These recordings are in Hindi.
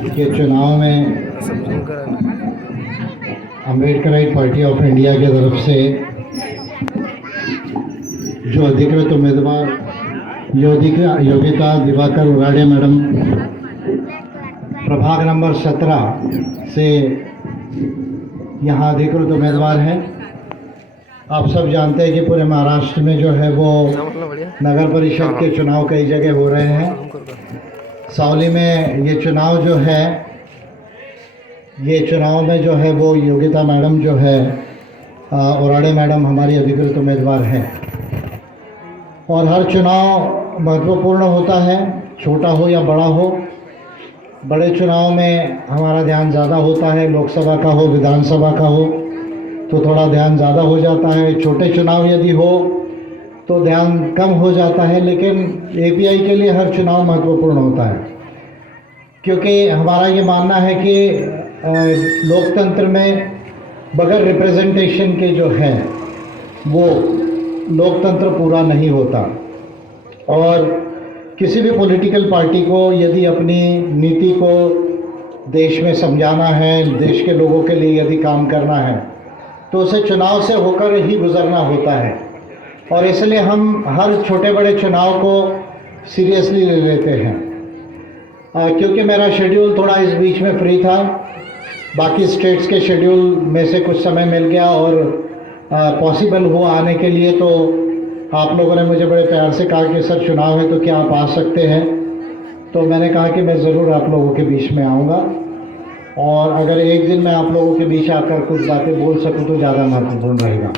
के चुनाव में अम्बेडकराइट पार्टी ऑफ इंडिया की तरफ से जो अधिकृत उम्मीदवार योगिता दिवाकर उराड़े मैडम प्रभाग नंबर 17 से यहाँ अधिकृत उम्मीदवार हैं। आप सब जानते हैं कि पूरे महाराष्ट्र में जो है वो नगर परिषद के चुनाव कई जगह हो रहे हैं। सावली में ये चुनाव जो है, ये चुनाव में जो है वो योगिता मैडम जो है उराड़े मैडम हमारी अधिकृत उम्मीदवार हैं। और हर चुनाव महत्वपूर्ण होता है, छोटा हो या बड़ा हो। बड़े चुनाव में हमारा ध्यान ज़्यादा होता है, लोकसभा का हो विधानसभा का हो तो थोड़ा ध्यान ज़्यादा हो जाता है। छोटे चुनाव यदि हो तो ध्यान कम हो जाता है। लेकिन एपीआई के लिए हर चुनाव महत्वपूर्ण होता है, क्योंकि हमारा ये मानना है कि लोकतंत्र में बगैर रिप्रेजेंटेशन के जो है वो लोकतंत्र पूरा नहीं होता। और किसी भी पॉलिटिकल पार्टी को यदि अपनी नीति को देश में समझाना है, देश के लोगों के लिए यदि काम करना है तो उसे चुनाव से होकर ही गुजरना होता है। और इसलिए हम हर छोटे बड़े चुनाव को सीरियसली ले लेते हैं। क्योंकि मेरा शेड्यूल थोड़ा इस बीच में फ्री था, बाकी स्टेट्स के शेड्यूल में से कुछ समय मिल गया और पॉसिबल हुआ आने के लिए, तो आप लोगों ने मुझे बड़े प्यार से कहा कि सर चुनाव है तो क्या आप आ सकते हैं। तो मैंने कहा कि मैं ज़रूर आप लोगों के बीच में आऊँगा, और अगर एक दिन मैं आप लोगों के बीच आकर कुछ बातें बोल सकूं तो ज़्यादा महत्वपूर्ण रहेगा।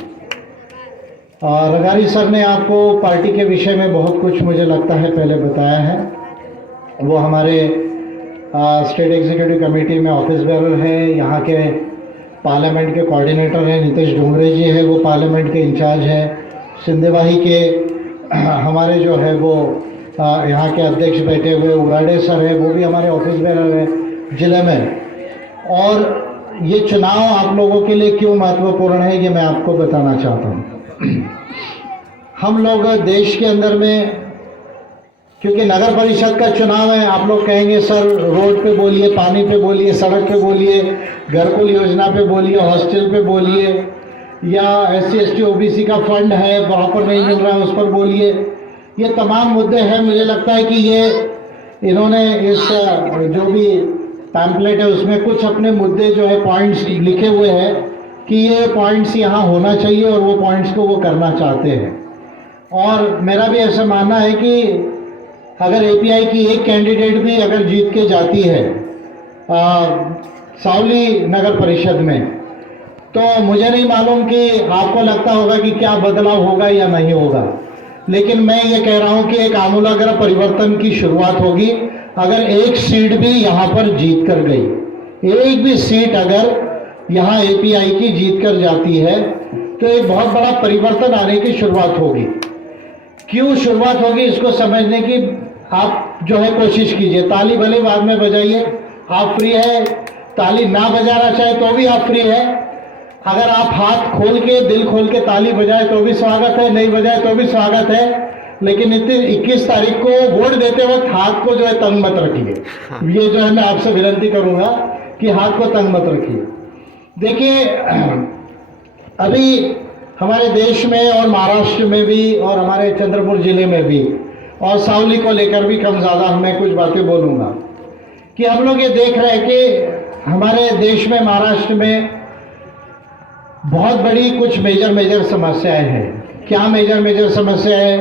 और रगारी सर ने आपको पार्टी के विषय में बहुत कुछ मुझे लगता है पहले बताया है। वो हमारे स्टेट एग्जीक्यूटिव कमेटी में ऑफिस बेरर है, यहाँ के पार्लियामेंट के कोऑर्डिनेटर हैं नीतीश डोंगरे जी है, वो पार्लियामेंट के इंचार्ज हैं। सिंधेवाही के हमारे जो है वो यहाँ के अध्यक्ष बैठे हुए उराड़े सर है, वो भी हमारे ऑफिस बेरर हैं ज़िले में। और ये चुनाव आप लोगों के लिए क्यों महत्वपूर्ण है ये मैं आपको बताना चाहता हूँ। हम लोग देश के अंदर में, क्योंकि नगर परिषद का चुनाव है, आप लोग कहेंगे सर रोड पे बोलिए, पानी पे बोलिए, सड़क पे बोलिए, घरकुल योजना पे बोलिए, हॉस्टल पे बोलिए, या SC ST OBC का फंड है वहाँ पर नहीं मिल रहा है उस पर बोलिए। ये तमाम मुद्दे हैं। मुझे लगता है कि ये इन्होंने इस जो भी पैम्पलेट है उसमें कुछ अपने मुद्दे जो है पॉइंट्स लिखे हुए हैं कि ये पॉइंट्स यहाँ होना चाहिए और वो पॉइंट्स को वो करना चाहते हैं। और मेरा भी ऐसा मानना है कि अगर एपीआई की एक कैंडिडेट भी अगर जीत के जाती है सावली नगर परिषद में, तो मुझे नहीं मालूम कि आपको लगता होगा कि क्या बदलाव होगा या नहीं होगा। लेकिन मैं ये कह रहा हूँ कि एक आमूलाग्र परिवर्तन की शुरुआत होगी अगर एक सीट भी यहाँ पर जीत कर गई। एक भी सीट अगर यहाँ एपीआई की जीत कर जाती है तो एक बहुत बड़ा परिवर्तन आने की शुरुआत होगी। क्यों शुरुआत होगी इसको समझने की आप जो है कोशिश कीजिए। ताली भले बाद में बजाइए, आप फ्री है। ताली ना बजाना चाहे तो भी आप फ्री है। अगर आप हाथ खोल के दिल खोल के ताली बजाए तो भी स्वागत है, नहीं बजाए तो भी स्वागत है। लेकिन 21 तारीख को वोट देते वक्त हाथ को जो है तंग मत रखिए। ये जो है मैं आपसे विनती करूंगा कि हाथ को तंग मत रखिए। देखिए अभी हमारे देश में और महाराष्ट्र में भी और हमारे चंद्रपुर जिले में भी और सावली को लेकर भी कम ज़्यादा मैं कुछ बातें बोलूँगा कि हम लोग ये देख रहे हैं कि हमारे देश में महाराष्ट्र में बहुत बड़ी कुछ मेजर समस्याएं हैं। क्या मेजर समस्या है?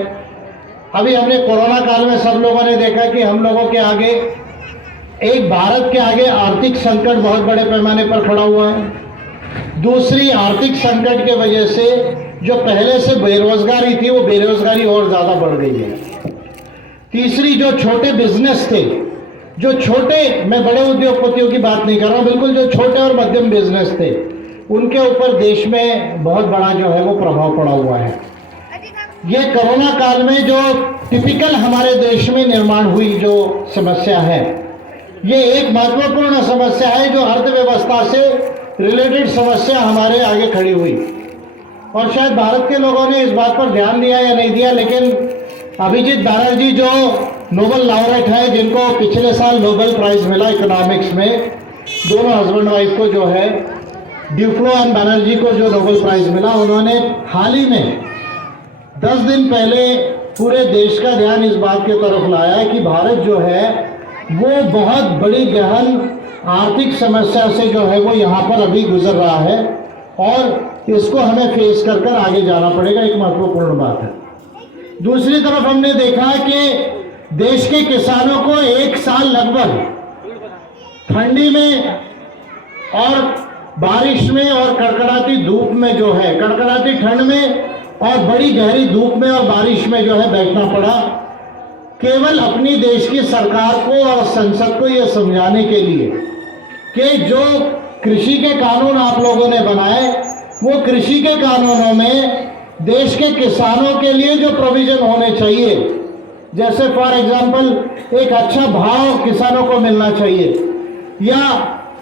अभी हमने कोरोना काल में सब लोगों ने देखा कि हम लोगों के आगे एक भारत के आगे आर्थिक संकट बहुत बड़े पैमाने पर खड़ा हुआ है। दूसरी आर्थिक संकट के वजह से जो पहले से बेरोजगारी थी वो बेरोजगारी और ज़्यादा बढ़ गई है। तीसरी जो छोटे बिजनेस थे, जो छोटे, मैं बड़े उद्योगपतियों की बात नहीं कर रहा हूँ, बिल्कुल जो छोटे और मध्यम बिजनेस थे उनके ऊपर देश में बहुत बड़ा जो है वो प्रभाव पड़ा हुआ है। ये कोरोना काल में जो टिपिकल हमारे देश में निर्माण हुई जो समस्या है, ये एक महत्वपूर्ण समस्या है जो अर्थव्यवस्था से रिलेटेड समस्या हमारे आगे खड़ी हुई। और शायद भारत के लोगों ने इस बात पर ध्यान दिया या नहीं दिया, लेकिन अभिजीत बैनर्जी जो नोबेल लॉरेट है, जिनको पिछले साल नोबेल प्राइज मिला इकोनॉमिक्स में, दोनों हस्बैंड वाइफ को जो है, ड्यूफ्लो एंड बैनर्जी को जो नोबेल प्राइज मिला, उन्होंने हाल ही में 10 दिन पहले पूरे देश का ध्यान इस बात की तरफ लाया कि भारत जो है वो बहुत बड़ी गहन आर्थिक समस्या से जो है वो यहाँ पर अभी गुजर रहा है और इसको हमें फेस कर कर आगे जाना पड़ेगा। एक महत्वपूर्ण बात है। दूसरी तरफ हमने देखा कि देश के किसानों को एक साल लगभग ठंडी में और बारिश में और कड़कड़ाती धूप में जो है, कड़कड़ाती ठंड में और बड़ी गहरी धूप में और बारिश में जो है बैठना पड़ा, केवल अपनी देश की सरकार को और संसद को यह समझाने के लिए कि जो कृषि के कानून आप लोगों ने बनाए, वो कृषि के कानूनों में देश के किसानों के लिए जो प्रोविजन होने चाहिए, जैसे फॉर एग्जांपल एक अच्छा भाव किसानों को मिलना चाहिए, या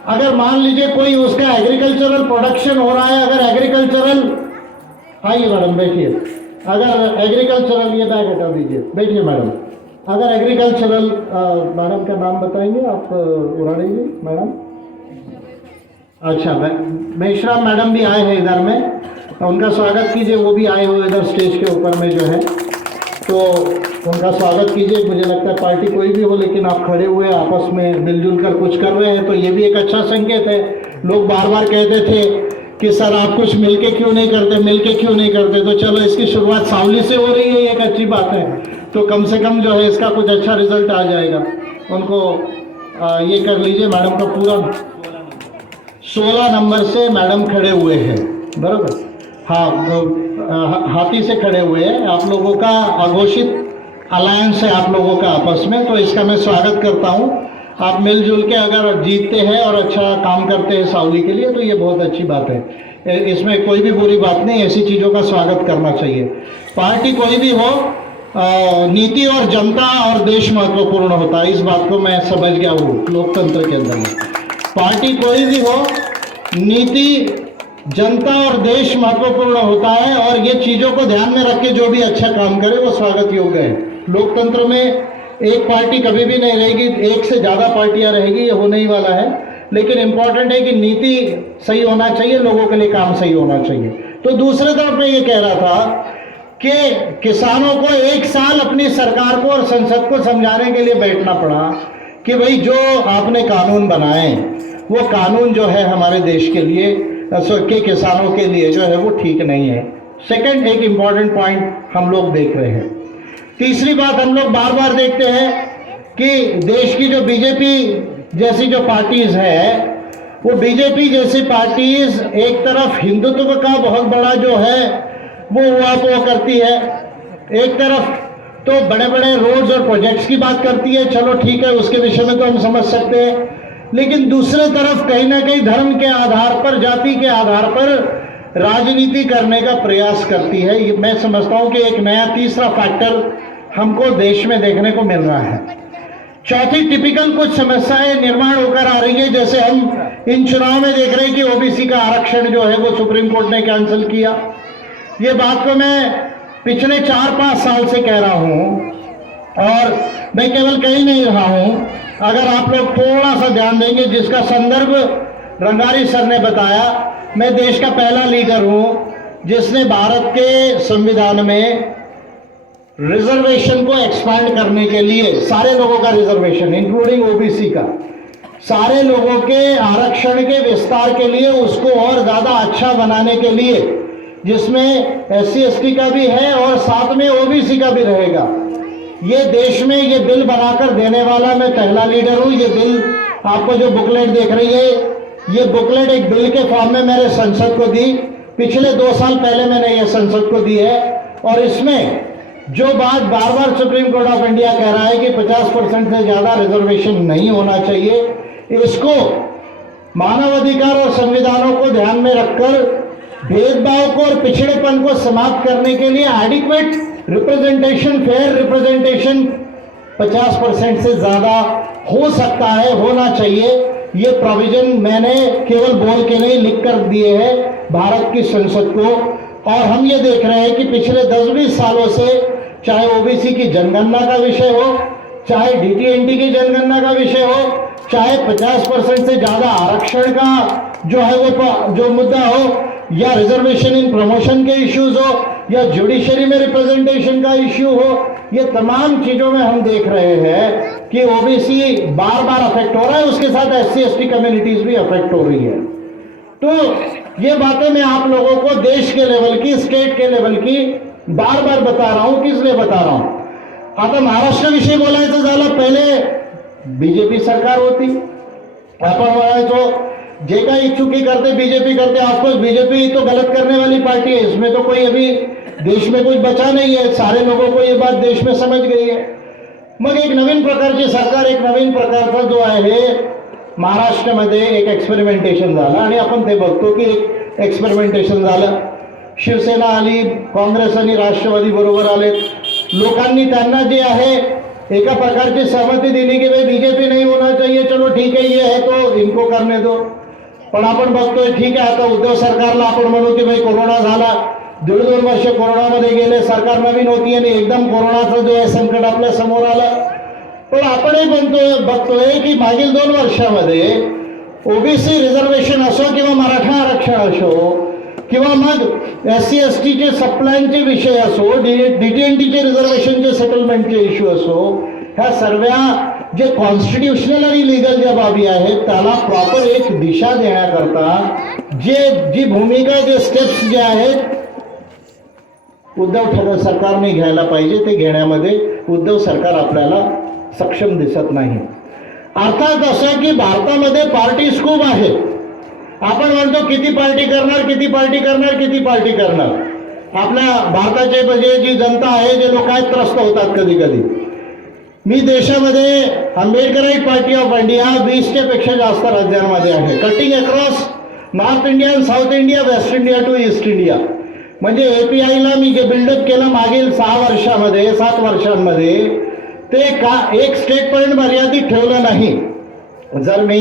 अगर मान लीजिए कोई उसका एग्रीकल्चरल प्रोडक्शन हो रहा है, अगर एग्रीकल्चरल, आइए मैडम बैठिए, अगर एग्रीकल्चरल, ये बैग हटा दीजिए, बैठिए मैडम, अगर एग्रीकल्चरल, मैडम का नाम बताएंगे आप, उरानी जी मैडम, अच्छा मेश्राम मैडम भी आए हैं इधर में, उनका स्वागत कीजिए, वो भी आए हुए इधर स्टेज के ऊपर में जो है, तो उनका स्वागत कीजिए। मुझे लगता है पार्टी कोई भी हो, लेकिन आप खड़े हुए आपस में मिलजुल कर कुछ कर रहे हैं, तो ये भी एक अच्छा संकेत है। लोग बार बार कहते थे कि सर आप कुछ मिलके क्यों नहीं करते, मिलके क्यों नहीं करते, तो चलो इसकी शुरुआत सावली से हो रही है, एक अच्छी बात है, तो कम से कम जो है इसका कुछ अच्छा रिजल्ट आ जाएगा। उनको ये कर लीजिए, मैडम का पूरा 16 नंबर से मैडम खड़े हुए हैं, बराबर, हाँ, हाथी से खड़े हुए हैं। आप लोगों का अघोषित अलायंस है आप लोगों का आपस में, तो इसका मैं स्वागत करता हूँ। आप मिलजुल के अगर जीतते हैं और अच्छा काम करते हैं सावली के लिए, तो ये बहुत अच्छी बात है, इसमें कोई भी बुरी बात नहीं, ऐसी चीज़ों का स्वागत करना चाहिए। पार्टी कोई भी हो, नीति और जनता और देश महत्वपूर्ण होता है, इस बात को मैं समझ गया हूँ लोकतंत्र के अंदर। पार्टी कोई भी हो, नीति, जनता और देश महत्वपूर्ण होता है, और ये चीज़ों को ध्यान में रख के जो भी अच्छा काम करे वो स्वागत योग्य है। लोकतंत्र में एक पार्टी कभी भी नहीं रहेगी, एक से ज़्यादा पार्टियां रहेगी, ये होने ही वाला है, लेकिन इम्पॉर्टेंट है कि नीति सही होना चाहिए, लोगों के लिए काम सही होना चाहिए। तो दूसरे तरफ मैं ये कह रहा था कि किसानों को एक साल अपनी सरकार को और संसद को समझाने के लिए बैठना पड़ा कि भाई जो आपने कानून बनाए वो कानून जो है हमारे देश के लिए, के किसानों के लिए जो है वो ठीक नहीं है। सेकंड एक इम्पॉर्टेंट पॉइंट हम लोग देख रहे हैं। तीसरी बात हम लोग बार बार देखते हैं कि देश की जो बीजेपी जैसी जो पार्टीज है, वो बीजेपी जैसी पार्टीज एक तरफ हिंदुत्व का बहुत बड़ा जो है वो उहापोह करती है, एक तरफ तो बड़े बड़े रोड्स और प्रोजेक्ट्स की बात करती है, चलो ठीक है उसके विषय में तो हम समझ सकते हैं, लेकिन दूसरे तरफ कहीं ना कहीं धर्म के आधार पर, जाति के आधार पर राजनीति करने का प्रयास करती है। मैं समझता हूं कि एक नया तीसरा फैक्टर हमको देश में देखने को मिल रहा है। चौथी टिपिकल कुछ समस्याएं निर्माण होकर आ रही है, जैसे हम इन चुनाव में देख रहे हैं कि ओबीसी का आरक्षण जो है वो सुप्रीम कोर्ट ने कैंसिल किया। ये बात को मैं पिछले 4-5 साल से कह रहा हूं, और मैं केवल कह ही नहीं रहा हूं, अगर आप लोग थोड़ा सा ध्यान देंगे, जिसका संदर्भ रंगारी सर ने बताया, मैं देश का पहला लीडर हूं जिसने भारत के संविधान में रिजर्वेशन को एक्सपांड करने के लिए, सारे लोगों का रिजर्वेशन इंक्लूडिंग ओबीसी का, सारे लोगों के आरक्षण के विस्तार के लिए, उसको और ज्यादा अच्छा बनाने के लिए, जिसमें एससी एसटी का भी है और साथ में ओबीसी का भी रहेगा, ये देश में ये बिल बनाकर देने वाला मैं पहला लीडर हूं। ये बिल आपको जो बुकलेट देख रही है, ये बुकलेट एक बिल के फॉर्म में मैंने संसद को दी, पिछले 2 साल पहले मैंने ये संसद को दी है, और इसमें जो बात बार बार सुप्रीम कोर्ट ऑफ इंडिया कह रहा है कि 50% से ज्यादा रिजर्वेशन नहीं होना चाहिए, इसको मानव अधिकार और संविधानों को ध्यान में रखकर भेदभाव को और पिछड़ेपन को समाप्त करने के लिए एडिक्वेट रिप्रेजेंटेशन, फेयर रिप्रेजेंटेशन 50% से ज्यादा हो सकता है, होना चाहिए। ये प्रोविजन मैंने केवल बोल के नहीं, लिख कर दिए हैं भारत की संसद को, और हम ये देख रहे हैं कि पिछले 10-20 सालों से चाहे ओबीसी की जनगणना का विषय हो, चाहे डीटीएनटी की जनगणना का विषय हो, चाहे 50% से ज्यादा आरक्षण का जो है वो जो मुद्दा हो, या रिजर्वेशन इन प्रमोशन के इश्यूज हो, या जुडिशरी में रिप्रेजेंटेशन का इश्यू हो, ये तमाम चीजों में हम देख रहे हैं कि ओबीसी बार बार अफेक्ट हो रहा है, उसके साथ एससी एसटी कम्युनिटीज भी अफेक्ट हो रही है। तो ये बातें मैं आप लोगों को देश के लेवल की, स्टेट के लेवल की बार बार बता रहा हूं। किस लिए बता रहा हूं? आता महाराष्ट्राविषयी बोलायचं झालं, पहिले बीजेपी सरकार होती, आपण म्हणायचो जे काही चुकी करते बीजेपी करते। ऑफकोर्स बीजेपी तो गलत करने वाली पार्टी है, इसमें तो कोई अभी देश में कुछ बचा नहीं है, सारे लोगों को ये बात देश में समझ गई है। मग एक नवीन प्रकारची सरकार, एक नवीन प्रकारचा जो आहे महाराष्ट्रामध्ये एक एक्सपेरिमेंटेशन झालं आणि आपण ते बघतो की एक एक्सपेरिमेंटेशन झालं। शिवसेना आली, काँग्रेस आणि राष्ट्रवादी बरोबर आले, लोकांनी त्यांना जे आहे एका प्रकारची सहमती दिली की भाई बीजेपी नहीं होना चाहिए, चलो ठीक है ये है तो इनको करने दो। पण आपण बघतोय ठीक आहे, आता उद्धव सरकारला आपण म्हणू की भाई कोरोना झाला, 1.5-2 वर्ष कोरोनामध्ये गेले, सरकार नवीन होती आणि एकदम कोरोनाचं जो आहे संकट आपल्या समोर आलं। पण आपणही बघतोय की मागील 2 वर्षामध्ये ओबीसी रिझर्वेशन असो किंवा मराठा आरक्षण असो किंवा मग एससी एसटीचे सप्लायचे विषय असो, डीटीएनटीचे रिझर्वेशनचे सेटलमेंटचे इश्यू असो, ह्या सर्व जे कॉन्स्टिट्यूशनल आणि लिगल ज्या बाबी आहेत त्याला प्रॉपर एक दिशा देण्याकरता जी भूमिका, जे स्टेप्स जे आहेत उद्धव ठाकरे सरकारने घ्यायला पाहिजे, ते घेण्यामध्ये उद्धव सरकार आपल्याला सक्षम दिसत नाही। अर्थात असं की भारतामध्ये पार्टीज खूप आहेत, आपण म्हणतो किती पार्टी करणार, किती पार्टी करणार, किती पार्टी करणार। आपल्या भारताचे म्हणजे जी जनता आहे, जे लोक आहेत त्रस्त होतात कधी कधी। मी देशामध्ये आंबेडकराईट पार्टी ऑफ इंडिया 20च्या पेक्षा जास्त राज्यांमध्ये आहे, cutting across north India, south India, west India to east India. म्हणजे एपीआयला मी जे बिल्डअप केलं मागील 6 वर्षामध्ये, 7 वर्षांमध्ये, ते एक स्टेट पर्यंत मर्यादित ठेवलं नाही। जर मी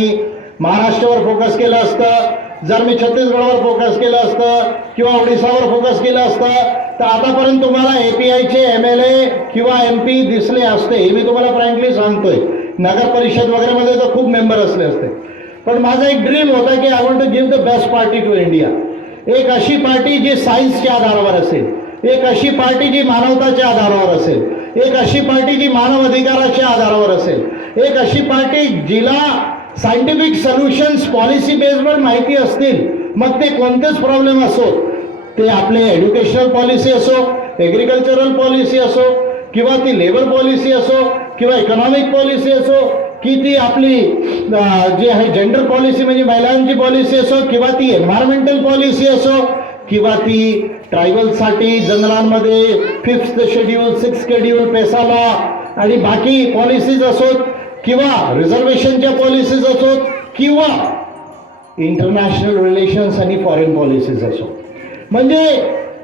महाराष्ट्रावर फोकस केलं असतं, जर मी छत्तीसगडवर फोकस केलं असतं किंवा ओडिसावर फोकस केलं असतं तर आतापर्यंत तुम्हाला एपीआयचे एमएलए किंवा एमपी दिसले असते। हे मी तुम्हाला फ्रँकली सांगतोय, नगर परिषद वगैरे मध्ये तर खूप मेंबर असले असते। पण माझा एक ड्रीम होता की I want to give the best party to India. एक अशी पार्टी जी सायन्सच्या आधारावर असेल, एक अशी पार्टी जी मानवताच्या आधारावर असेल, एक अशी पार्टी जी मानव अधिकाराच्या आधारावर असेल, एक अशी पार्टी जिला सायंटिफिक सोल्युशन्स पॉलिसी बेसवर माहिती असतील, मग ते कोणतेच प्रॉब्लेम असो, ते आपले एज्युकेशनल पॉलिसी असो, एग्रीकल्चरल पॉलिसी असो किंवा ती लेबर पॉलिसी असो किंवा इकॉनॉमिक पॉलिसी असो, की ती आपली जी आहे जेंडर पॉलिसी म्हणजे महिलांची पॉलिसी असो किंवा ती एन्व्हायरमेंटल पॉलिसी असो किंवा ती ट्रायबलसाठी जंगलांमध्ये 5th शेड्यूल, 6th शेड्यूल, पेसा लॉ आणि बाकी पॉलिसीज असोत किंवा रिझर्वेशनच्या पॉलिसीज असोत किंवा इंटरनॅशनल रिलेशन्स आणि फॉरेन पॉलिसीज असो। म्हणजे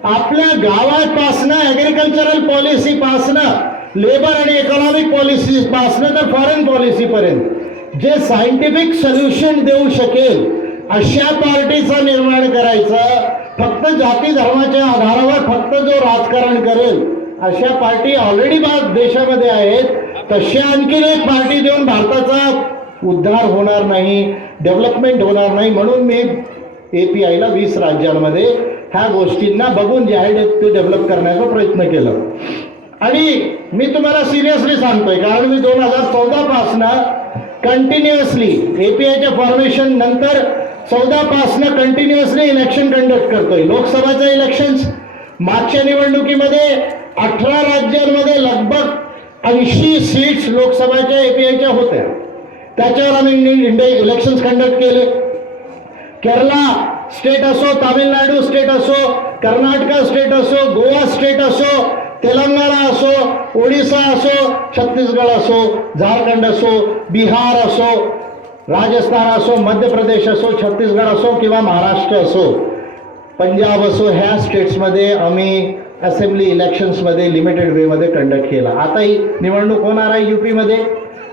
आपल्या गावापासनं ॲग्रिकल्चरल पॉलिसी पासनं, लेबर आणि इकॉनॉमिक पॉलिसीज पासनं तर फॉरेन पॉलिसी पर्यंत जे सायंटिफिक सोल्युशन देऊ शकेल अशा पार्टीचं निर्माण करायचं। फक्त जाती धर्माच्या आधारावर फक्त जो राजकारण करेल अशा पार्टी ऑलरेडी देशामध्ये आहेत, तशी आणखी एक पार्टी देऊन भारताचा उद्धार होणार नाही, डेव्हलपमेंट होणार नाही। म्हणून मी एपीआयला 20 राज्यांमध्ये ह्या गोष्टींना बघून जे आहे ते डेव्हलप करण्याचा प्रयत्न केला। आणि मी तुम्हाला सिरियसली सांगतोय, कारण मी 2014 पासनं कंटिन्युअसली एपीआयच्या फॉर्मेशन नंतर 14 पासनं कंटिन्युअसली इलेक्शन कंडक्ट करतोय। लोकसभाचे इलेक्शन्स मागच्या निवडणुकीमध्ये 18 राज्यांमध्ये लगभग 80 सीट्स लोकसभाच्या एपीआयच्या होत्या, त्याच्यावर आम्ही इलेक्शन्स कंडक्ट केले। केरला स्टेट असो, तामिळनाडू स्टेट असो, कर्नाटक स्टेट असो, गोवा स्टेट असो, तेलंगणा असो, ओडिसा असो, छत्तीसगड असो, झारखंड असो, बिहार असो, राजस्थान असो, मध्य प्रदेश असो, छत्तीसगड असो किंवा महाराष्ट्र असो, पंजाब असो, ह्या स्टेट्समध्ये आम्ही असेंब्ली इलेक्शन्समध्ये लिमिटेड वेमध्ये कंडक्ट केला। आता ही निवडणूक होणार आहे यूपीमध्ये,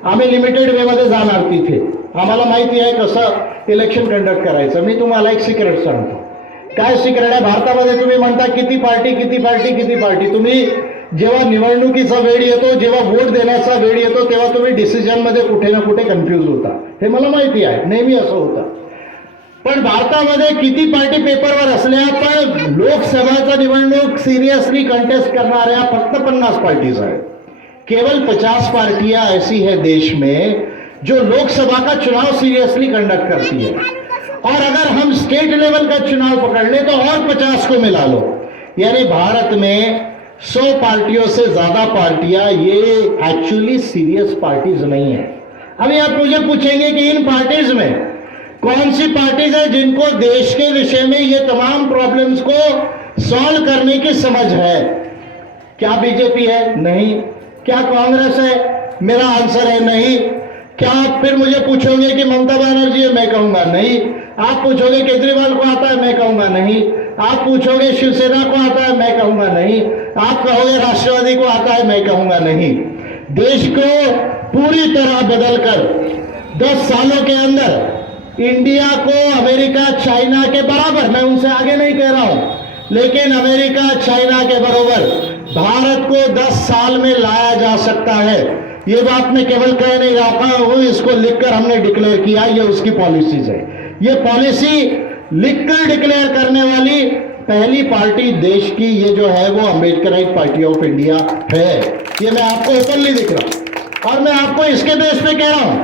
आम्ही लिमिटेड वेमध्ये जाणार तिथे। आम्हाला माहिती आहे कसं इलेक्शन कंडक्ट करायचं। मी तुम्हाला एक सिक्रेट सांगतो। काय सिक्रेट आहे भारतामध्ये? तुम्ही म्हणता किती पार्टी किती पार्टी किती पार्टी, तुम्ही जेव्हा निवडणुकीचा वेळ येतो, जेव्हा वोट देण्याचा वेळ येतो, तेव्हा तुम्ही डिसिजनमध्ये कुठे ना कुठे कन्फ्यूज होता. हे मला माहिती आहे, नेहमी असं होतं. पण भारतामध्ये किती पार्टी पेपरवर असल्या, पण लोकसभाचा निवडणूक सिरियसली कंटेस्ट करणाऱ्या फक्त 50 पार्टीज आहेत. केवल 50 पार्टियां ऐसी है देश में जो लोकसभा का चुनाव सीरियसली कंडक्ट करती है. और अगर हम स्टेट लेवल का चुनाव पकड़ ले तो और 50 को मिला लो, यानी भारत में 100 पार्टियों से ज्यादा पार्टियां ये एक्चुअली सीरियस पार्टीज नहीं है. अभी आप मुझे पूछेंगे कि इन पार्टीज में कौन सी पार्टीज है जिनको देश के विषय में ये तमाम प्रॉब्लम्स को सॉल्व करने की समझ है? क्या बीजेपी है? नहीं. क्या कांग्रेस है? मेरा आंसर है नहीं. क्या आप फिर मुझे पूछोगे कि ममता बनर्जी है? मैं कहूंगा नहीं. आप पूछोगे केजरीवाल को आता है? मैं कहूंगा नहीं. आप पूछोगे शिवसेना को आता है? मैं कहूंगा नहीं. आप कहोगे राष्ट्रवादी को आता है? मैं कहूंगा नहीं. देश को पूरी तरह बदलकर 10 सालों के अंदर इंडिया को अमेरिका चाइना के बराबर, मैं उनसे आगे नहीं कह रहा हूं, लेकिन अमेरिका चाइना के बराबर भारत को 10 साल में लाया जा सकता है. ये बात मैं केवल कह नहीं रहा हूं, इसको लिखकर हमने डिक्लेयर किया. ये उसकी पॉलिसीज है. ये पॉलिसी लिखकर डिक्लेयर करने वाली पहली पार्टी देश की ये जो है वो अम्बेडकराइट पार्टी ऑफ इंडिया है. ये मैं आपको ओपनली दिख रहा हूं और मैं आपको इसके बेस पे कह रहा हूं.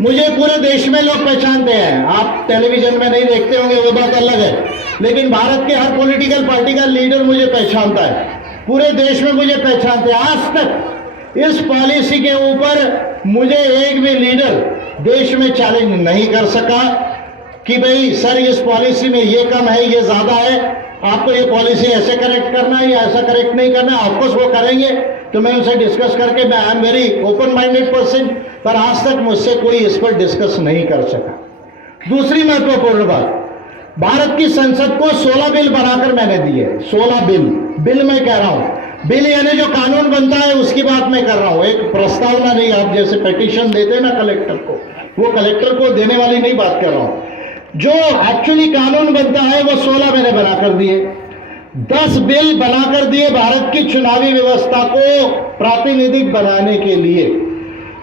मुझे पूरे देश में लोग पहचानते हैं. आप टेलीविजन में नहीं देखते होंगे, वो बात अलग है, लेकिन भारत के हर पॉलिटिकल पार्टी का लीडर मुझे पहचानता है. पूरे देश में मुझे पहचानते हैं. आज तक इस पॉलिसी के ऊपर मुझे एक भी लीडर देश में चैलेंज नहीं कर सका कि भाई सर इस पॉलिसी में ये कम है, ये ज्यादा है, आपको ये पॉलिसी ऐसे करेक्ट करना है या ऐसा करेक्ट नहीं करना है. ऑफकोर्स वो करेंगे तो मैं उनसे डिस्कस करके, मैं I am very open minded person, पर आज तक मुझसे कोई इस पर डिस्कस नहीं कर सका. दूसरी महत्वपूर्ण बात, भारत की संसद को 16 बिल बनाकर मैंने दिए. 16 बिल मैं कह रहा हूं, बिल यानी जो कानून बनता है उसकी बात मैं कर रहा हूं. एक प्रस्तावना नहीं, आप जैसे पिटीशन देते ना कलेक्टर को, वो कलेक्टर को देने वाली नहीं बात कर रहा हूं. जो एक्चुअली कानून बनता है वो 16 मैंने बनाकर दिए. 10 बिल बनाकर दिए भारत की चुनावी व्यवस्था को प्रातिनिधिक बनाने के लिए.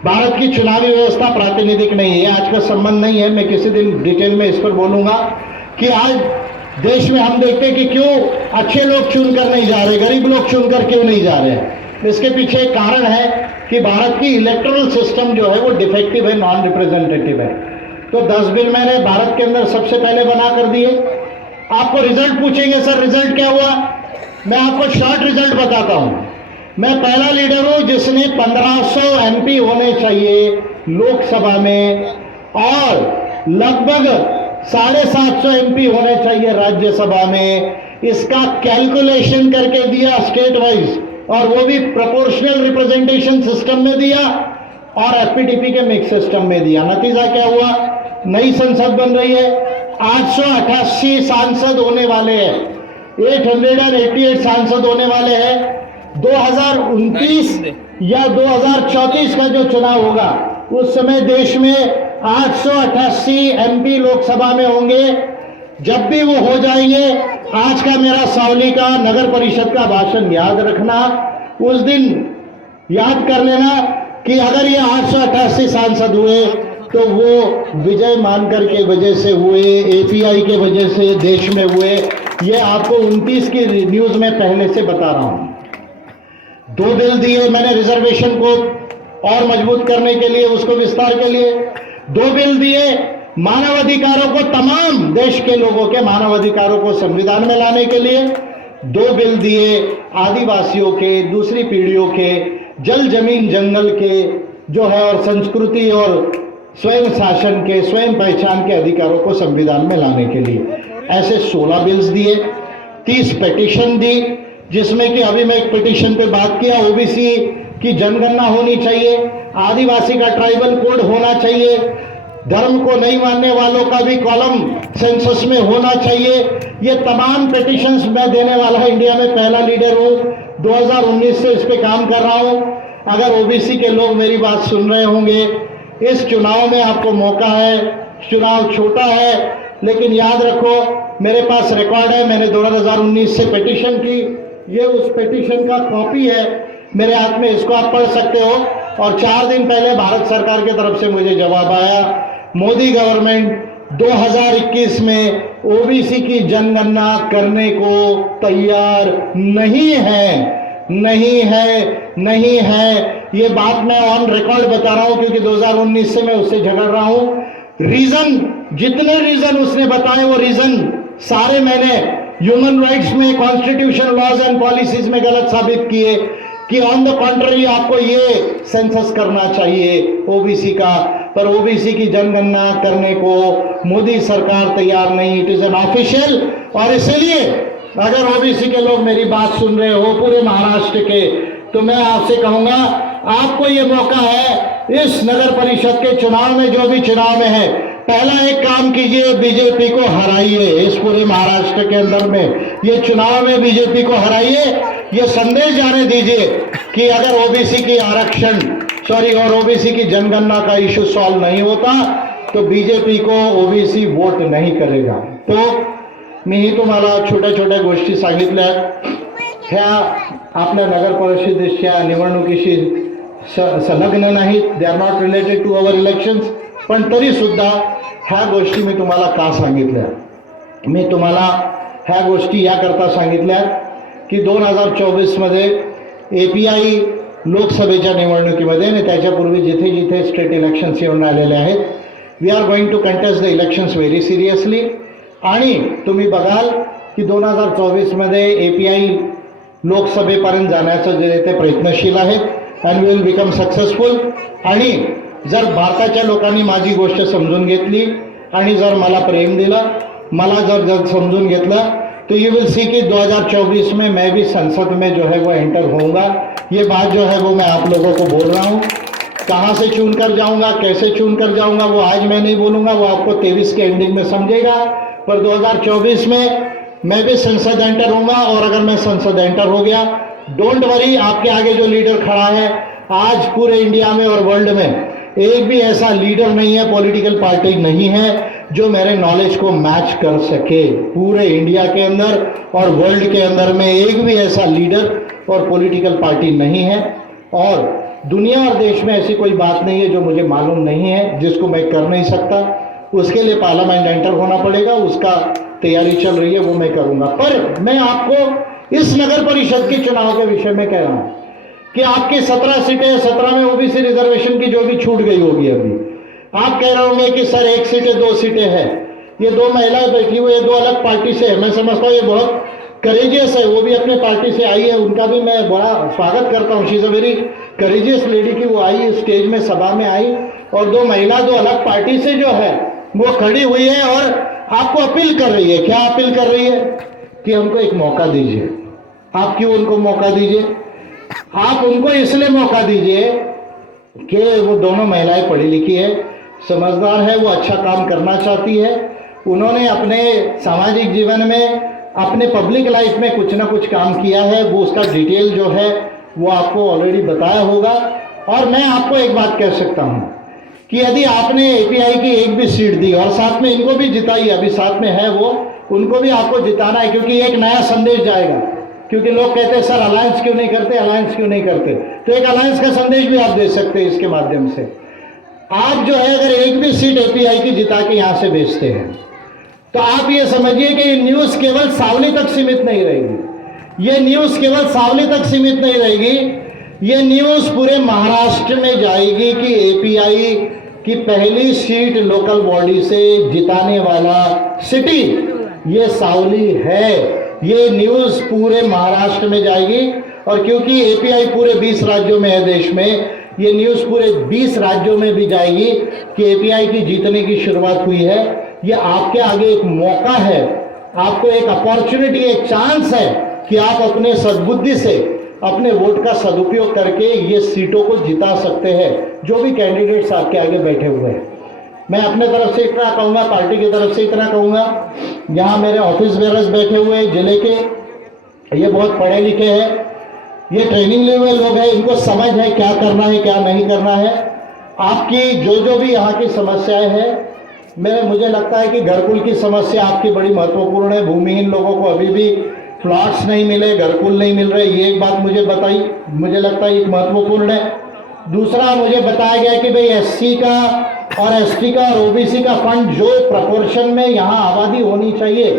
भारत की चुनावी व्यवस्था प्रातिनिधिक नहीं है, आज का संबंध नहीं है. मैं किसी दिन डिटेल में इस पर बोलूंगा कि आज देश में हम देखते हैं कि क्यों अच्छे लोग चुनकर नहीं जा रहे, गरीब लोग चुनकर क्यों नहीं जा रहे. इसके पीछे एक कारण है कि भारत की इलेक्टोरल सिस्टम जो है वो डिफेक्टिव है, नॉन रिप्रेजेंटेटिव है. तो 10 बिल मैंने भारत के अंदर सबसे पहले बना कर दिए. आपको रिजल्ट पूछेंगे, सर रिजल्ट क्या हुआ? मैं आपको शॉर्ट रिजल्ट बताता हूं. मैं पहला लीडर हूं जिसने 1500 एमपी होने चाहिए लोकसभा में और लगभग 750 एमपी होने चाहिए राज्यसभा में. इसका कैलकुलेशन करके दिया स्टेट वाइज, और वो भी प्रोपोर्शनल रिप्रेजेंटेशन सिस्टम में दिया और एफपीटीपी के मिक्स सिस्टम में दिया. नतीजा क्या हुआ? नई संसद बन रही है, 888 सांसद होने वाले हैं, 888 सांसद होने वाले हैं. 2029 या 2034 का जो चुनाव होगा उस समय देश में 888 एमपी लोकसभा में होंगे. जब भी वो हो जाएंगे, आज का मेरा सावली का नगर परिषद का भाषण याद रखना. उस दिन याद कर लेना कि अगर ये 888 सांसद हुए तो वो विजय मानकर के वजह से हुए, एपीआई के वजह से देश में हुए. ये आपको 29 की न्यूज में पहले से बता रहा हूं. 2 बिल दिए मैंने रिजर्वेशन को और मजबूत करने के लिए, उसको विस्तार के लिए. 2 बिल दिए मानव अधिकारों को, तमाम देश के लोगों के मानव अधिकारों को संविधान में लाने के लिए. 2 बिल दिए आदिवासियों के, दूसरी पीढ़ियों के, जल जमीन जंगल के जो है और संस्कृति और स्वयं शासन के, स्वयं पहचान के अधिकारों को संविधान में लाने के लिए. ऐसे 16 बिल्स दिए. 30 पिटीशन दी, जिसमें कि अभी मैं एक पिटीशन पे बात किया, ओबीसी की जनगणना होनी चाहिए, आदिवासी का ट्राइबल कोड होना चाहिए, धर्म को नहीं मानने वालों का भी कॉलम सेंसस में होना चाहिए. ये तमाम पिटीशंस मैं देने वाला इंडिया में पहला लीडर हूं. 2019 से इस पे काम कर रहा हूं. अगर ओबीसी के लोग मेरी बात सुन रहे होंगे, इस चुनाव में आपको मौका है. चुनाव छोटा है लेकिन याद रखो मेरे पास रिकॉर्ड है. मैंने 2019 से पिटीशन की, ये उस पिटीशन का कॉपी है मेरे हाथ में, इसको आप पढ़ सकते हो। और 4 दिन पहले भारत सरकार की तरफ से मुझे जवाब आया, मोदी गवर्नमेंट 2021 में ओबीसी की जनगणना करने को तैयार नहीं है, नहीं है, नहीं है। ये बात मैं ऑन रिकॉर्ड बता रहा हूं क्योंकि 2019 से मैं उससे झगड़ रहा हूं। रीजन, जितने रीजन उसने बताए वो रीजन सारे मैंने ह्यूमन राइट्स में, कॉन्स्टिट्यूशन, लॉज एंड पॉलिसीज में गलत साबित किए कि ऑन द कॉन्ट्ररी आपको ये सेंसस करना चाहिए ओबीसी का, पर ओबीसी की जनगणना करने को मोदी सरकार तैयार नहीं। It is an official. और इसलिए अगर ओबीसी के लोग मेरी बात सुन रहे हो पूरे महाराष्ट्र के, तो मैं आपसे कहूंगा आपको ये मौका है इस नगर परिषद के चुनाव में, जो भी चुनाव में है, पहला एक काम कीजिए, बीजेपी को हराइए। इस पूरे महाराष्ट्र के अंदर में ये चुनाव में बीजेपी को हराइए। ये संदेश जाने दीजिए कि अगर ओबीसी की आरक्षण और ओबीसी की जनगणना का इश्यू सॉल्व नहीं होता तो बीजेपी को ओबीसी वोट नहीं करेगा। तो मी तुम्हाला छोट्या छोट्या गोष्टी सांगितल्या ह्या आपल्या नगर परिषदेच्या निवडणुकीशी संलग्न नाहीत, they are not related to our elections, पण तरी सुद्धा ह्या गोष्टी मी तुम्हाला का सांगितल्या? मी तुम्हाला ह्या गोष्टी याकरता सांगितल्या की 2024 मध्ये API लोकसभेच्या निवडणुकीमध्ये आणि त्याच्यापूर्वी जिथे जिथे स्टेट इलेक्शन्स येऊन राहिलेले आहेत, we are going to contest the elections very seriously. आणि तुम्ही बघाल की 2024 मध्ये API लोकसभेपर्यंत जाण्याचं जे ते प्रयत्नशील आहेत अँड विल बिकम सक्सेसफुल। आणि जर भारताच्या लोकांनी माझी गोष्ट समजून घेतली आणि जर मला प्रेम दिलं, मला जर समजून घेतलं, तो यू विल सी कि 2024 में मैं भी संसद में जो है वो एंटर होऊंगा। ये बात जो है वो मैं आप लोगों को बोल रहा हूँ। कहाँ से चुन कर जाऊँगा, कैसे चुन कर जाऊँगा, वो आज मैं नहीं बोलूँगा, वो आपको 23 के एंडिंग में समझेगा। पर 2024 में मैं भी संसद एंटर होऊंगा। और अगर मैं संसद एंटर हो गया, डोंट वरी, आपके आगे जो लीडर खड़ा है आज पूरे इंडिया में और वर्ल्ड में एक भी ऐसा लीडर नहीं है, पॉलिटिकल पार्टी नहीं है जो मेरे नॉलेज को मैच कर सके। पूरे इंडिया के अंदर और वर्ल्ड के अंदर में एक भी ऐसा लीडर और पॉलिटिकल पार्टी नहीं है। और दुनिया और देश में ऐसी कोई बात नहीं है जो मुझे मालूम नहीं है, जिसको मैं कर नहीं सकता। उसके लिए पार्लियामेंट एंटर होना पड़ेगा, उसका तैयारी चल रही है, वो मैं करूँगा। पर मैं आपको इस नगर परिषद के चुनाव के विषय में कह रहा हूँ कि आपकी 17 सीटें, 17 में ओबीसी रिजर्वेशन की जो भी छूट गई होगी अभी, आप कह रहे होंगे कि सर 1 सीटें 2 सीटें हैं, ये 2 महिलाएं बैठी हुई है, 2 अलग पार्टी से है। मैं समझता हूँ ये बहुत करेजियस है, वो भी अपने पार्टी से आई है, उनका भी मैं बड़ा स्वागत करता हूँ। She is a very courageous lady की वो आई स्टेज में, सभा में आई, और 2 महिला 2 अलग पार्टी से जो है वो खड़ी हुई है और आपको अपील कर रही है। क्या अपील कर रही है? कि हमको एक मौका दीजिए। आप क्यों उनको मौका दीजिए? आप उनको इसलिए मौका दीजिए कि वो दोनों महिलाएं पढ़ी लिखी है, समझदार है, वो अच्छा काम करना चाहती है। उन्होंने अपने सामाजिक जीवन में, अपने पब्लिक लाइफ में कुछ ना कुछ काम किया है, वो उसका डिटेल जो है वो आपको ऑलरेडी बताया होगा। और मैं आपको एक बात कह सकता हूँ कि यदि आपने API की एक भी सीट दी और साथ में इनको भी जिताई, अभी साथ में है वो, उनको भी आपको जिताना है, क्योंकि एक नया संदेश जाएगा। क्योंकि लोग कहते हैं सर अलायंस क्यों नहीं करते, अलायंस क्यों नहीं करते, तो एक अलायंस का संदेश भी आप दे सकते हैं इसके माध्यम से। आप जो है अगर एक भी सीट API की जिता के यहाँ से भेजते हैं, तो आप ये समझिए कि ये न्यूज़ केवल सावली तक सीमित नहीं रहेगी। ये न्यूज़ केवल सावली तक सीमित नहीं रहेगी, ये न्यूज़ पूरे महाराष्ट्र में जाएगी कि API की पहली सीट लोकल बॉडी से जिताने वाला सिटी ये सावली है। ये न्यूज़ पूरे महाराष्ट्र में जाएगी। और क्योंकि API पूरे 20 राज्यों में है देश में, ये न्यूज़ पूरे 20 राज्यों में भी जाएगी कि API की जीतने की शुरुआत हुई है। ये आपके आगे एक मौका है, आपको एक अपॉर्चुनिटी, एक चांस है कि आप अपने सद्बुद्धि से अपने वोट का सदुपयोग करके ये सीटों को जिता सकते हैं, जो भी कैंडिडेट्स आपके आगे बैठे हुए हैं। मैं अपने तरफ से इतना कहूँगा, पार्टी की तरफ से इतना कहूँगा, यहाँ मेरे ऑफिस बेरर्स बैठे हुए हैं जिले के, ये बहुत पढ़े लिखे हैं, ये ट्रेनिंग लेवल लोग हैं, इनको समझ है क्या करना है क्या नहीं करना है। आपकी जो भी यहाँ की समस्याएं हैं, मुझे लगता है कि घरकुल की समस्या आपकी बड़ी महत्वपूर्ण है। भूमिहीन लोगों को अभी भी प्लॉट्स नहीं मिले, घरकुल नहीं मिल रहे, ये एक बात मुझे बताई, मुझे लगता है एक महत्वपूर्ण है। दूसरा मुझे बताया गया कि भाई एससी का और एसटी का और ओबीसी का फंड जो प्रपोर्शन में यहाँ आबादी होनी चाहिए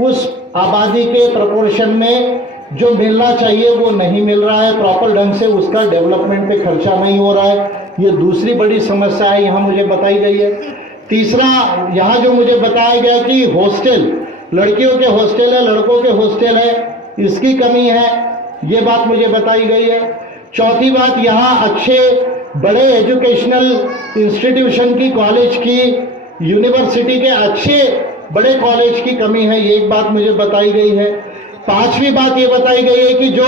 उस आबादी के प्रपोर्शन में जो मिलना चाहिए वो नहीं मिल रहा है प्रॉपर ढंग से, उसका डेवलपमेंट पे खर्चा नहीं हो रहा है। ये दूसरी बड़ी समस्या है, यहाँ मुझे बताई गई है। तीसरा यहाँ जो मुझे बताया गया कि हॉस्टल, लड़कियों के हॉस्टल है, लड़कों के हॉस्टल है, इसकी कमी है, ये बात मुझे बताई गई है। चौथी बात, यहाँ अच्छे बड़े एजुकेशनल इंस्टीट्यूशन की, कॉलेज की, यूनिवर्सिटी के अच्छे बड़े कॉलेज की कमी है, ये एक बात मुझे बताई गई है। पांचवी बात ये बताई गई है कि जो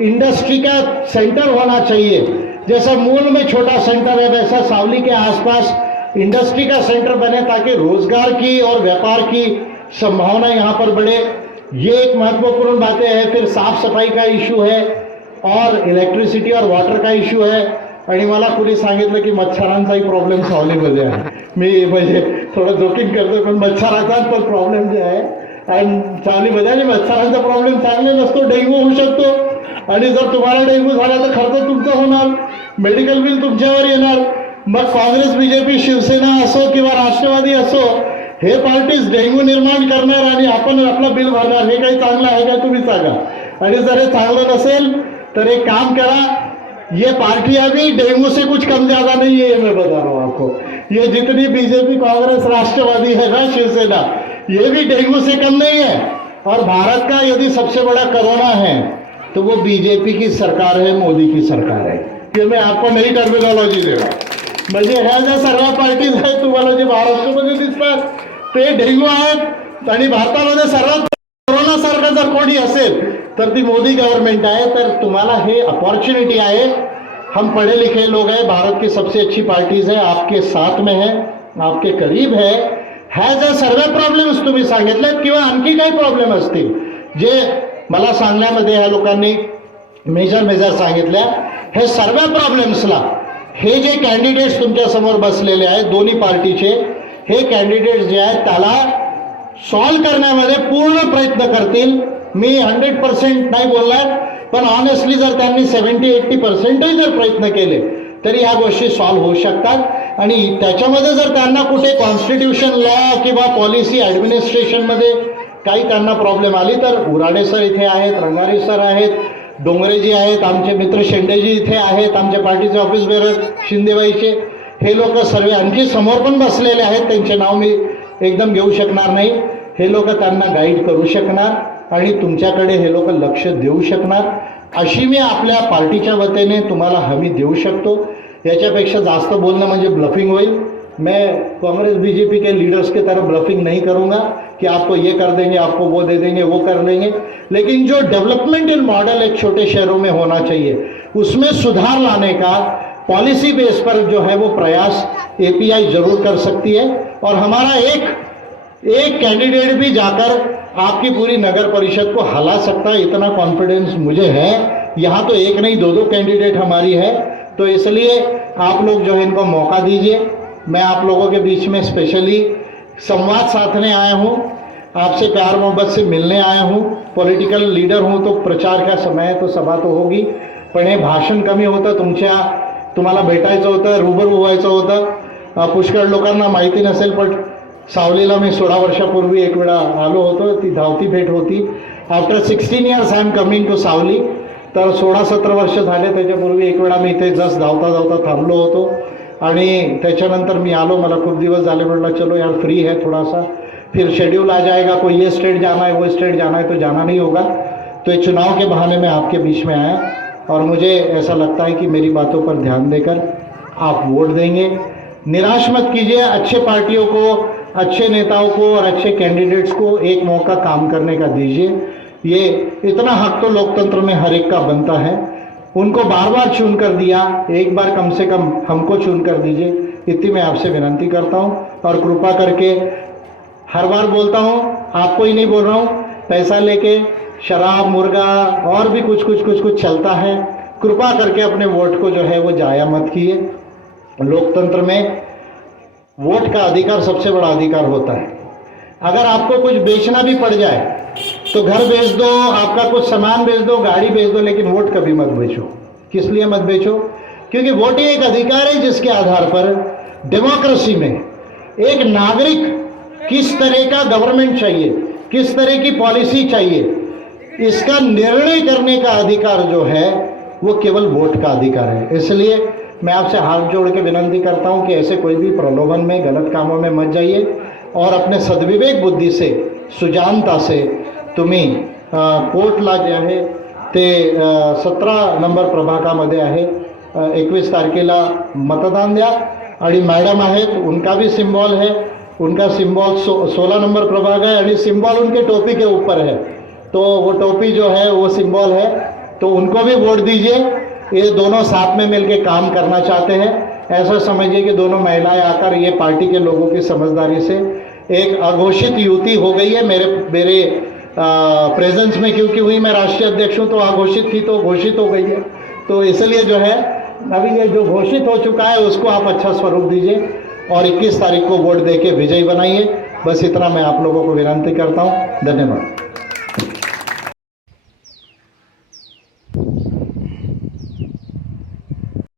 इंडस्ट्री का सेंटर होना चाहिए, जैसा मूल में छोटा सेंटर है वैसा सावली के आसपास इंडस्ट्री का सेंटर बने ताकि रोजगार की और व्यापार की संभावना यहाँ पर बढ़े, ये एक महत्वपूर्ण बातें हैं। फिर साफ सफाई का इशू है और इलेक्ट्रिसिटी और वाटर का इशू है। आणि मला कुणी सांगितलं की मच्छरांचाही प्रॉब्लेम सावलीमध्ये आहे, मी म्हणजे थोडं जोखीम करतो पण मच्छराचा पण प्रॉब्लेम जे आहे आणि सावलीमध्ये, आणि मच्छरांचा प्रॉब्लेम चांगले नसतो, डेंग्यू होऊ शकतो आणि जर तुम्हाला डेंग्यू झाला तर खर्च तुमचा होणार, मेडिकल बिल तुमच्यावर येणार। मग काँग्रेस, बीजेपी, शिवसेना असो किंवा राष्ट्रवादी असो, हे पार्टीज डेंग्यू निर्माण करणार आणि आपण आपलं बिल भरणार, हे काही चांगलं आहे का तुम्ही सांगा। आणि जर हे चांगलं नसेल तर एक काम करा, ये पार्टियां भी डेंगू से कुछ कम ज्यादा नहीं है, ये मैं बता रहा हूँ आपको। ये जितनी बीजेपी, कांग्रेस, राष्ट्रवादी है ना, शिवसेना, ये भी डेंगू से कम नहीं है। और भारत का यदि सबसे बड़ा कोरोना है तो वो बीजेपी की सरकार है, मोदी की सरकार है। ये मैं आपको नई टर्मिनोलॉजी दे रहा हूँ। म्हणजे ह्या ज्या सर्व पार्टीज आहेत तुम्हाला जे महाराष्ट्रामध्ये दिसतात ते डेंगू आहेत, आणि भारतामध्ये सर्वात कोरोना सारखं जर कोणी असेल तर ती मोदी गवर्नमेंट है। तर तुम्हाला हे अपॉर्चुनिटी आहे, हम पढ़े लिखे लोग हैं, भारत की सबसे अच्छी पार्टीज है, आपके साथ में है, आपके करीब है। जर सर्व प्रॉब्लेम्स तुम्ही सांगितलेत किंवा आणखी काही प्रॉब्लेम असतील जे मला सांगण्यामध्ये ह्या लोकांनी मेजर सांगितल्या, हे सर्व प्रॉब्लेम्सला हे जे कॅन्डिडेट्स तुमच्या समोर बसलेले आहेत दोन्ही पार्टीचे, हे कॅन्डिडेट्स जे आहेत त्याला सॉल्व करण्यामध्ये पूर्ण प्रयत्न करतील। मी 100% नाही बोलणार, पण ऑनेस्टली जर त्यांनी 70-80% जर प्रयत्न केले तरी ह्या गोष्टी सॉल्व होऊ शकतात। आणि त्याच्यामध्ये जर त्यांना कुठे कॉन्स्टिट्यूशन लॉ किंवा पॉलिसी ॲडमिनिस्ट्रेशनमध्ये काही त्यांना प्रॉब्लेम आली तर उराडे सर इथे आहेत, रंगारी सर आहेत, डोंगरेजी आहेत, आमचे मित्र शेंडेजी इथे आहेत, आमच्या पार्टीचे ऑफिस बेरर शिंदेबाईचे, हे लोक सर्व आणखी समोर पण बसलेले आहेत, त्यांचे नाव मी एकदम घेऊ शकणार नाही। हे लोक त्यांना गाईड करू शकणार आणि तुमच्याकडे हे लोक लक्ष देऊ शकणार, अशी मी आपल्या पार्टीच्या वतीने तुम्हाला हमी देऊ शकतो। याच्यापेक्षा जास्त बोलणं म्हणजे ब्लफिंग होईल। मैं कांग्रेस बीजेपी के लीडर्स की तरह ब्लफिंग नहीं करूंगा कि आपको ये कर देंगे, आपको वो दे देंगे, वो कर देंगे, लेकिन जो डेवलपमेंट इन मॉडल एक छोटे शहरों में होना चाहिए उसमें सुधार लाने का पॉलिसी बेस पर जो है वो प्रयास एपीआई जरूर कर सकती है। और हमारा एक कैंडिडेट भी जाकर आपकी पूरी नगर परिषद को हिला सकता है, इतना कॉन्फिडेंस मुझे है। यहाँ तो एक नहीं, दो कैंडिडेट हमारी है, तो इसलिए आप लोग जो है इनको मौका दीजिए। मैं आप लोगों के बीच में स्पेशली संवाद साधने आया हूँ, आपसे प्यार मोहब्बत से मिलने आया हूँ। पॉलिटिकल लीडर हूँ तो प्रचार का समय है तो सभा तो होगी, पण हे भाषण कमी होतं, तुम्हाला भेटायचं होतं, रूबरू व्हायचं होतं। पुष्कळ लोकांना माहिती नसेल पण सावलीला मी 16 वर्षापूर्वी एक वेळा आलो होतो, ती धावती भेट होती। After 16 years I am coming to Savli. तर 16-17 वर्ष झाले, त्याच्यापूर्वी एक वेळा मी इथे जस्ट धावता थांबलो होतो आणि त्याच्यानंतर मी आलो। मला खूप दिवस झाले, म्हटलं चलो यार फ्री है थोड़ा सा, फिर शेड्यूल आ जाएगा, कोई ये स्टेट जाना है, वो स्टेट जाना है, तो जाना नहीं होगा। तो ये चुनाव के बहाने में आपके बीच में आया और मुझे ऐसा लगता है कि मेरी बातों पर ध्यान देकर आप वोट देंगे। निराश मत कीजिए, अच्छे पार्टियों को, अच्छे नेताओं को और अच्छे कैंडिडेट्स को एक मौका काम करने का दीजिए। ये इतना हक तो लोकतंत्र में हर एक का बनता है। उनको बार बार चुन कर दिया, एक बार कम से कम हमको चुन कर दीजिए, इतनी मैं आपसे विनती करता हूँ। और कृपा करके, हर बार बोलता हूँ, आपको ही नहीं बोल रहा हूँ, पैसा लेके शराब, मुर्गा और भी कुछ चलता है, कृपा करके अपने वोट को जो है वो जाया मत कीजिए। लोकतंत्र में वोट का अधिकार सबसे बड़ा अधिकार होता है। अगर आपको कुछ बेचना भी पड़ जाए तो घर बेच दो, आपका कुछ सामान बेच दो, गाड़ी बेच दो, लेकिन वोट कभी मत बेचो। किस लिए मत बेचो? क्योंकि वोट ही एक अधिकार है जिसके आधार पर डेमोक्रेसी में एक नागरिक किस तरह का गवर्नमेंट चाहिए, किस तरह की पॉलिसी चाहिए, इसका निर्णय करने का अधिकार जो है वो केवल वोट का अधिकार है। इसलिए मैं आपसे हाथ जोड़ के विनती करता हूं कि ऐसे कोई भी प्रलोभन में, गलत कामों में मत जाइए और अपने सद्विवेक बुद्धी से, सुजानता से तुम्ही कोर्टला जे आहे ते 17 नंबर प्रभागामध्ये आहे, 21 तारखेला मतदान द्या। आणि मॅडम आहेत, उनका भी सिंबल है, उनका सिंबल 16 नंबर प्रभाग है और सिंबल उनके टोपी के ऊपर है, तो वो टोपी जो है वो सिंबल है, तो उनको भी वोट दीजिए। ये दोनों साथ में मिलकर काम करना चाहते हैं। ऐसा समझिए कि दोनों महिलाएं आकर ये पार्टी के लोगों की समझदारी से एक अघोषित युति हो गई है। मेरे प्रेजेंस में क्योंकि हुई, मैं राष्ट्रीय अध्यक्ष हूँ, तो अघोषित थी तो घोषित हो गई है। तो इसलिए जो है अभी ये जो घोषित हो चुका है उसको आप अच्छा स्वरूप दीजिए और 21 तारीख को वोट देके विजयी बनाइए। बस इतना मैं आप लोगों को विनती करता हूँ। धन्यवाद।